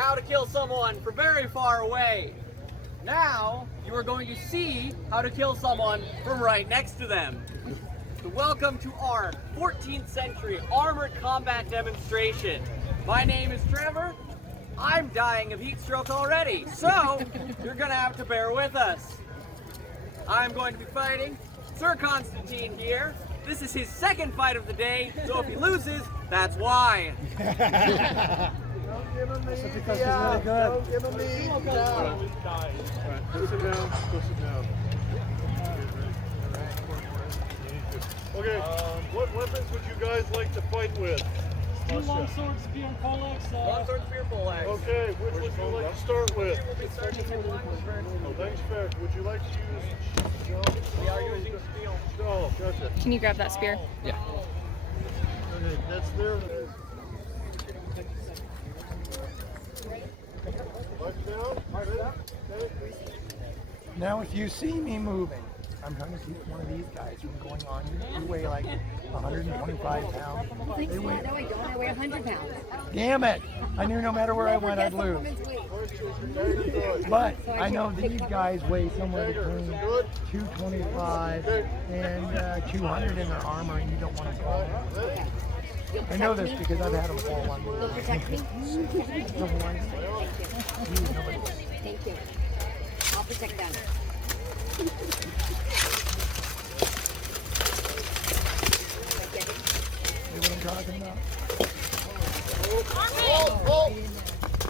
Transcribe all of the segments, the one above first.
how to kill someone from very far away. Now, you are going to see how to kill someone from right next to them. So welcome to our 14th century armored combat demonstration. My name is Trevor. I'm dying of heat stroke already, so you're gonna have to bear with us. I'm going to be fighting Sir Konstantin here. This is his second fight of the day, so if he loses, that's why. Don't give him the easy because he's really good. Don't give him the easy now. Alright, push it down, push it down. Okay, what weapons would you guys like to fight with? Long sword, spear, and Poleaxe. Long sword, spear, Poleaxe. Okay, which would you like to start with? Oh, thanks, fair. Would you like to use steel? We are using steel. Oh, gotcha. Can you grab that spear? Yeah. Okay, that's there. Lights down. Okay. Now, if you see me moving, I'm trying to keep one of these guys from going on. You weigh like 125 pounds. They weigh. No, I don't. I weigh 100 pounds. Damn it! I knew no matter where I went, I'd lose. But I know these guys weigh somewhere between 225 and 200 in their armor, and you don't want to fall. Okay. I know this because I've had them fall on me. You'll protect me? Thank you. I'll protect them. See what I'm talking about?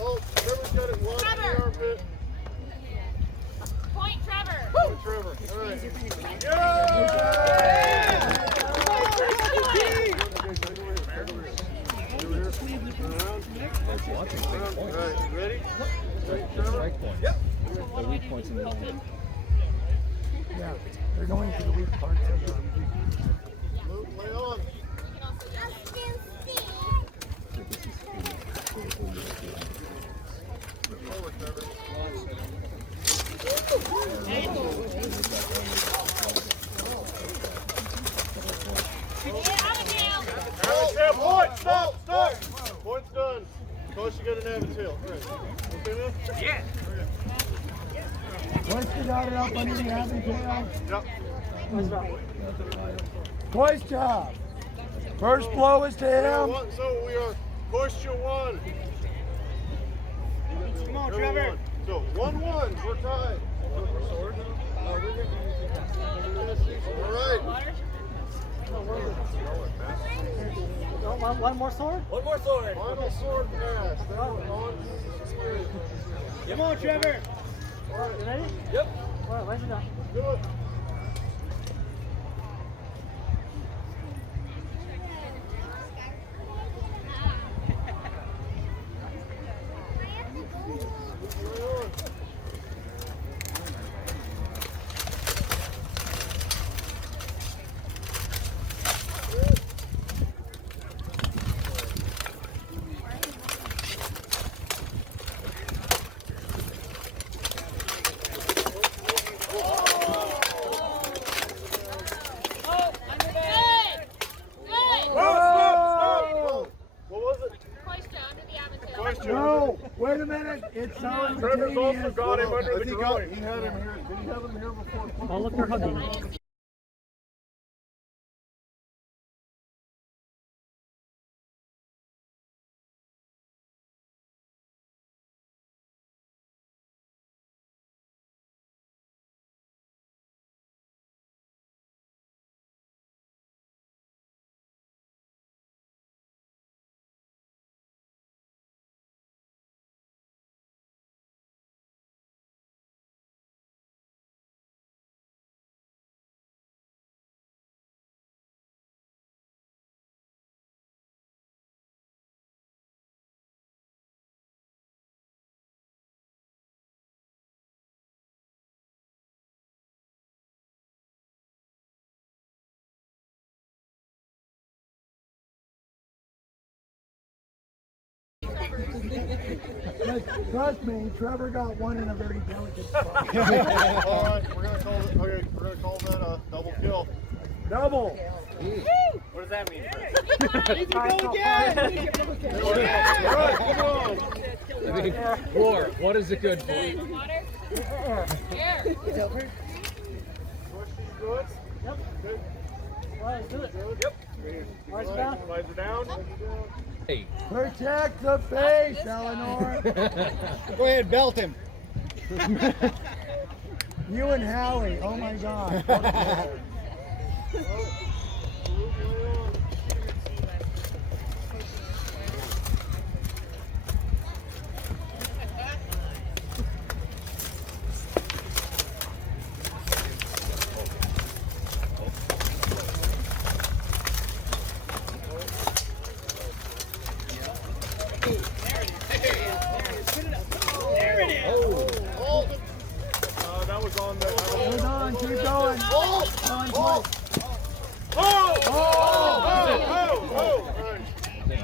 Oh, Trevor's got it one in the armpit. Point Trevor. Point Trevor. All right. All right, ready? Strike points. Yep. The weak points in the arm. Yeah, they're going to the weak parts of the Luke, lay on. Forward, Trevor. Point! Stop! Point's done. Coach, you got an Avatil. All right. Okay, man? Yeah. Once you got it up under the Avatil. Yep. Voice job. First blow is to him. So we are question one. Come on, Trevor. So 1-1. We're tied. All right. One more sword? One more sword. Final sword pass. Come on, Trevor. All right. You ready? Yep. All right, where's it now? Do it. No, wait a minute. It's Trevor's also got him under the groin. groin. He had him here. Did he have him here before? Oh, look, they're hugging. Trust me, Trevor got one in a very delicate spot. All right, we're gonna call it. Okay, we're gonna call that a double kill. Double. What does that mean? Go again! All right, come on. War, what is it good for? It's over. Good. Yep. Good. All right, do it. Yep. Lights down. Lights are down. Hey. Protect the face, Eleanor. Go ahead, belt him. You and Howie. Oh my God. That was on the. Hold on, keep going. On Oh! play. Oh! Oh! Oh! Nice.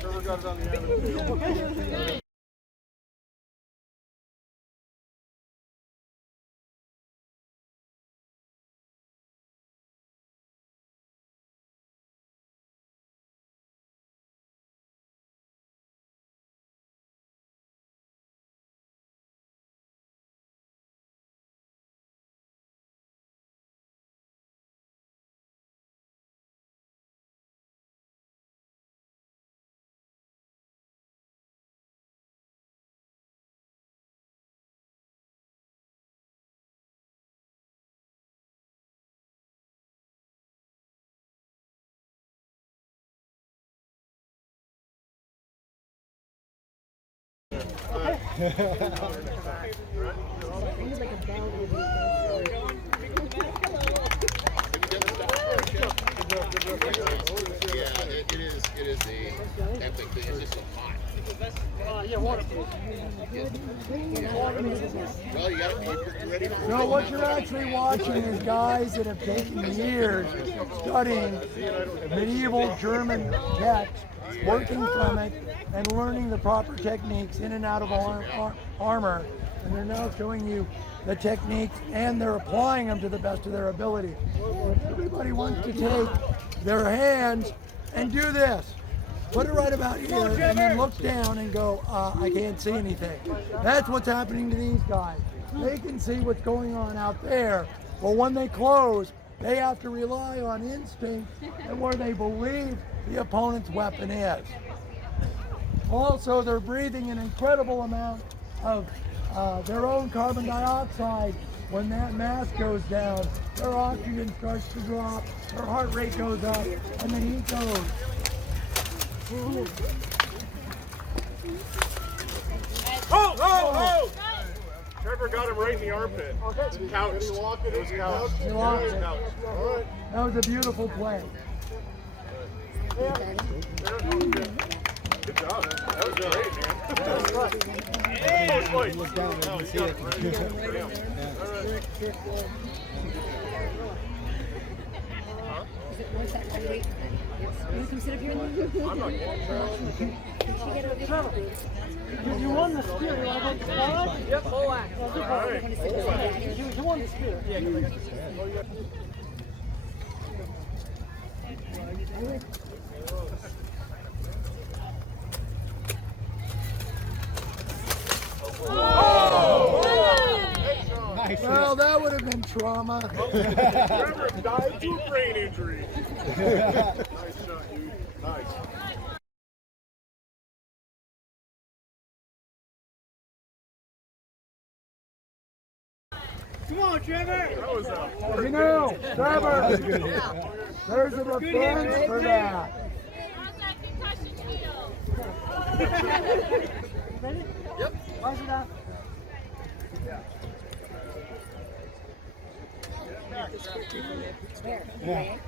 Trevor got it on the Evans. It is the epic thing. It's just so hot. Yeah, water. Well, you got you're ready for So what you're actually watching is guys that have taken years studying medieval German text, working from it, and learning the proper techniques in and out of armor. And they're now showing you the techniques, and they're applying them to the best of their ability. Everybody wants to take their hands and do this. Put it right about here, and then look down and go, I can't see anything. That's what's happening to these guys. They can see what's going on out there, but when they close, they have to rely on instinct and where they believe the opponent's weapon is. Also, they're breathing an incredible amount of their own carbon dioxide. When that mask goes down, their oxygen starts to drop, their heart rate goes up, and the heat goes. Oh! Trevor got him right in the armpit. Couch. It was couch. He locked it. Couch. All right. That was a beautiful play. Good job. That was great, man. Hey, boy. Look down there, you can see it. What's that? Wait. You want to come sit up here? I'm not getting Trevor. You won the spear. You want to go to the side? Yep, Poleaxe. All right. You won the spear. Nice. Well, that would have been trauma. Trevor died to a brain injury. Nice shot, dude. Nice. Come on, Trevor. That was a You know, Trevor, there's a defense for that. Ready? Yep. Rise it up. Where?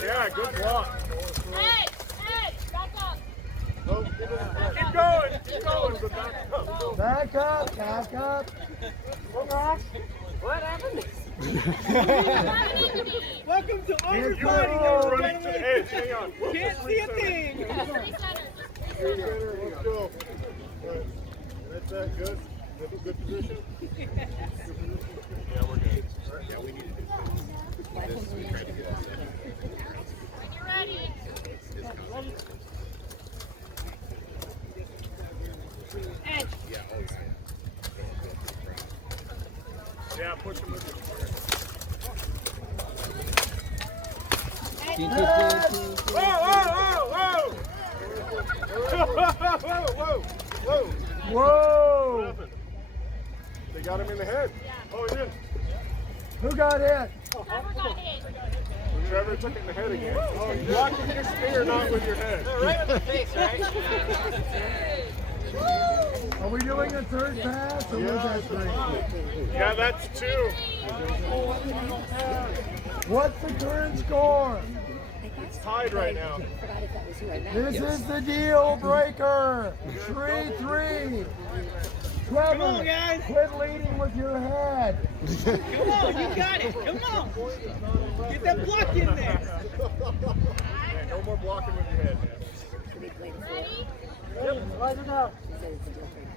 Yeah, good block. Hey, back up. Oh, keep going, but back up. Back up, back up. What happened? Welcome to Armor Here Fighting, goes. ladies and Running to the gentlemen. edge, hang on. Can't see a thing. Reset her. Let's go. All right. That's that. Good. Have a good position. Yeah, we're good. All right. Yeah, we need to do this. We tried to get us When you're ready. Edge. Yeah, oh yeah. Yeah, push him with it. Team, Whoa, whoa! Whoa! What happened? They got him in the head. Oh, he did. Who got hit? Trevor got hit. Trevor took it in the head again. Oh, you blocked with your spear, not with your head. Right in the face, right? Are we doing a third pass or was that three? Yeah, that's 2. What's the current score? It's tied right now. Forgot if that was you or not. This is the deal breaker. 3-3. Trevor, Come on, guys. quit leading with your head. Come on, you got it. Come on. Get that block in there. Hey, no more blocking with your head, man. Should we play the floor? Ready? Yep, rise it up. He said it's a deal breaker.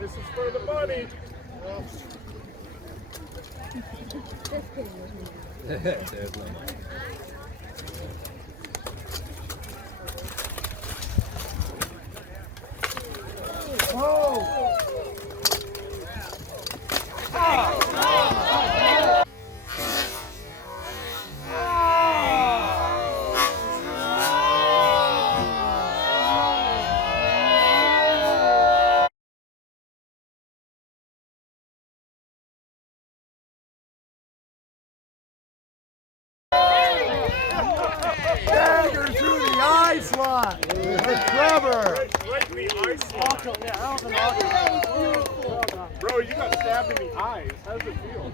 This is for the money. Oh! Dagger through the eye slot for Trevor. Right in the eye slot. Yeah, that was an awesome. Bro, you got stabbed in the eyes. How's it feel?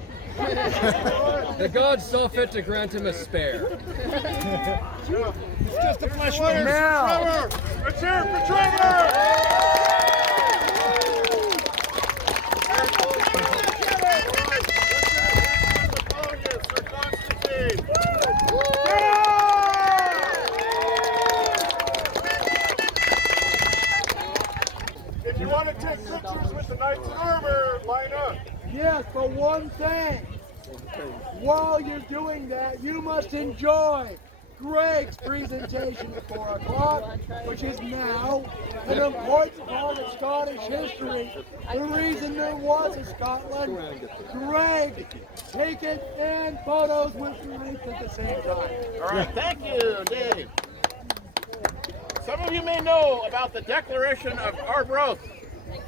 The gods saw fit to grant him a spare. It's just a flesh wound. Now, A cheer for Trevor! If you want to take pictures with the Knights in Armor, line up. yes, but one thing. While you're doing that, you must enjoy Greg's presentation at 4 o'clock, which is now an important part of Scottish history. The reason there was a Scotland. Greg, take it and photos with the Knights at the same time. All right, thank you, Dave. Some of you may know about the Declaration of Arbroath,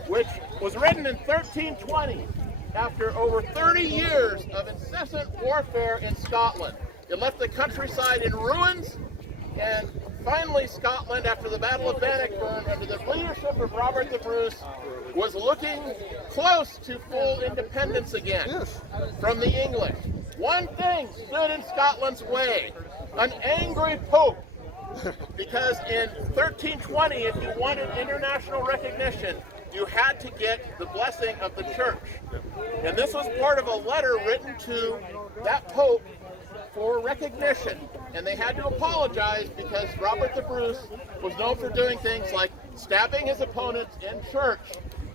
which was written in 1320 after over 30 years of incessant warfare in Scotland. It left the countryside in ruins, and finally Scotland, after the Battle of Bannockburn, under the leadership of Robert the Bruce, was looking close to full independence again from the English. One thing stood in Scotland's way, an angry pope. Because in 1320, if you wanted international recognition, you had to get the blessing of the church. And this was part of a letter written to that pope for recognition. And they had to apologize because Robert the Bruce was known for doing things like stabbing his opponents in church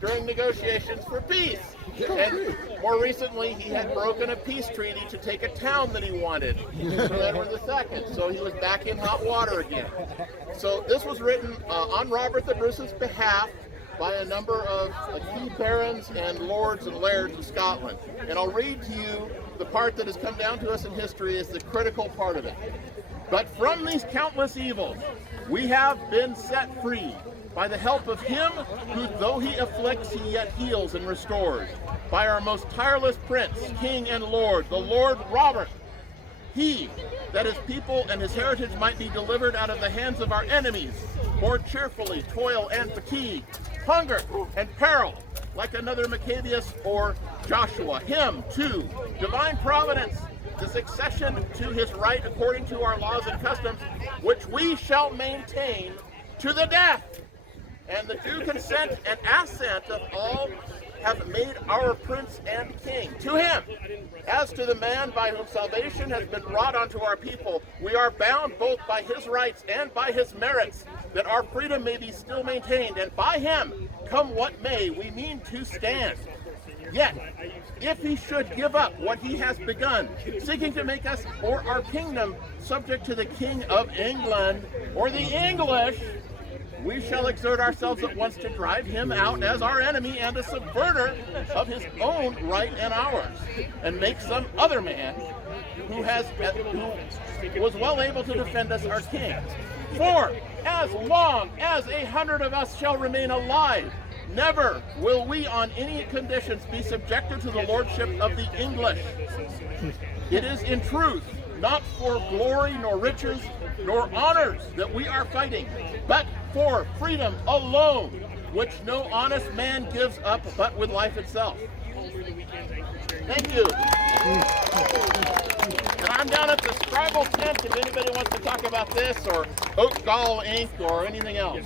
during negotiations for peace. And more recently, he had broken a peace treaty to take a town that he wanted from Edward II. So he was back in hot water again. So this was written on Robert the Bruce's behalf by a number of key barons and lords and lairds of Scotland. And I'll read to you the part that has come down to us in history as the critical part of it. But from these countless evils, we have been set free by the help of him who, though he afflicts, he yet heals and restores. By our most tireless prince, king and lord, the Lord Robert. He, that his people and his heritage might be delivered out of the hands of our enemies, more cheerfully, toil and fatigue, hunger and peril, like another Maccabeus or Joshua. Him, too, divine providence, the succession to his right according to our laws and customs, which we shall maintain to the death, and the due consent and assent of all have made our prince and king. To him, as to the man by whom salvation has been wrought unto our people, we are bound both by his rights and by his merits, that our freedom may be still maintained, and by him, come what may, we mean to stand. Yet, if he should give up what he has begun, seeking to make us or our kingdom subject to the King of England or the English, we shall exert ourselves at once to drive him out as our enemy and a subverter of his own right and ours, and make some other man who was well able to defend us our king. For as long as 100 of us shall remain alive, never will we on any conditions be subjected to the lordship of the English. It is in truth not for glory nor riches nor honors that we are fighting, but for freedom alone, which no honest man gives up but with life itself. Thank you. And I'm down at the Scribal tent if anybody wants to talk about this or Oak Gall ink or anything else.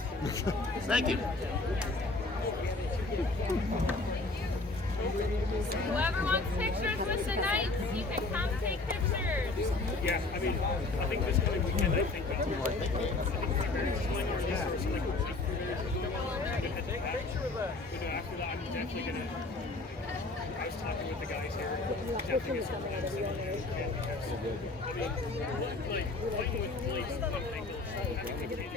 Thank you. Whoever wants pictures with the knights, you can come take pictures. Yeah, I mean, I think this coming weekend, I think that's more resource like after that, I'm definitely gonna. I was talking with the guys here. Definitely get some because I mean, like playing with police, one thing, I think they can